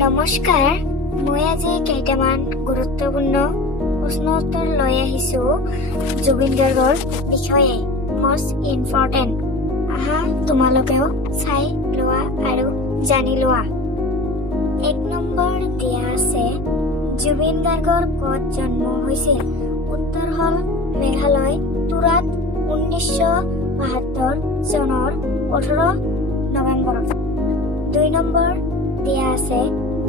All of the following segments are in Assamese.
নমস্কাৰ মই আজি কেইটামান গুৰুত্বপূৰ্ণ প্ৰশ্ন উত্তৰ লৈ আহিছো জুবিন গাৰ্গৰ বিষয়ে most important আহা তোমালোকেও চাই লোৱা আৰু জানি লোৱা। 1 নম্বৰ দিয়া আছে জুবিন গাৰ্গৰ ক'ত জন্ম হৈছিল? উত্তৰ হ'ল মেঘালয় তুৰাত 1972 চনৰ 18 নৱেম্বৰত। 2 নম্বৰ দিয়া আছে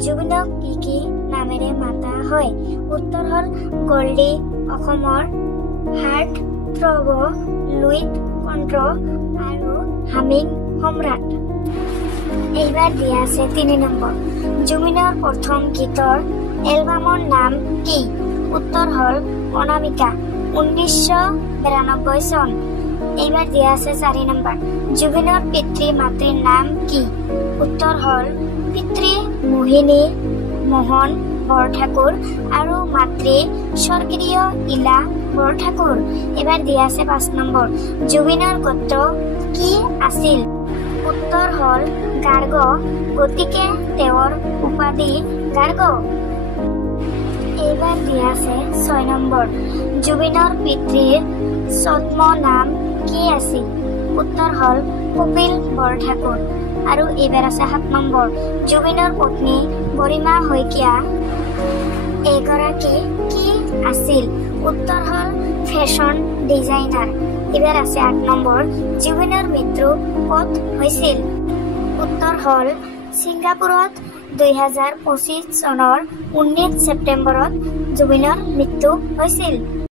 জুবিনক কি নামেৰে মাতা হয়? উত্তৰ হ'ল গল্ডি, অসমৰ হাৰ্ট থ্ৰব, লুইট কণ্ট্ৰ আৰু হামিং সম্ৰাট। এইবাৰ দিয়া আছে 3 নম্বৰ জুবিনৰ প্ৰথম গীতৰ এলবামৰ নাম কি? উত্তৰ হ'ল অনামিকা 1992 চন। এইবাৰ দিয়া আছে 4 নম্বৰ জুবিনৰ পিতৃ মাতৃৰ নাম কি? উত্তৰ হ'ল পিতৃ মোহিনী মোহন বৰঠাকুৰ আৰু মাতৃ স্বৰ্গীয় ইলা বৰঠাকুৰ। এইবাৰ দিয়া আছে 5 নম্বৰ জুবিনৰ গোত্ৰ কি আছিল? উত্তৰ হ'ল গাৰ্গ, গতিকে তেওঁৰ উপাধি গাৰ্গ। এইবাৰ দিয়া আছে 6 নম্বৰ জুবিনৰ পিতৃৰ ছদ্ম নাম কি আছিল? উত্তৰ হ'ল কপিল বৰঠাকুৰ। আৰু এইবাৰ আছে 7 নম্বৰ জুবিনৰ পত্নী গৰিমা শইকীয়া এগৰাকী কি আছিল? উত্তৰ হ'ল ফেশ্বন ডিজাইনাৰ। এইবাৰ আছে 8 নম্বৰ জুবিনৰ মৃত্যু ক'ত হৈছিল? উত্তৰ হ'ল ছিংগাপুৰত 2025 চনৰ 19 ছেপ্টেম্বৰত জুবিনৰ মৃত্যু হৈছিল।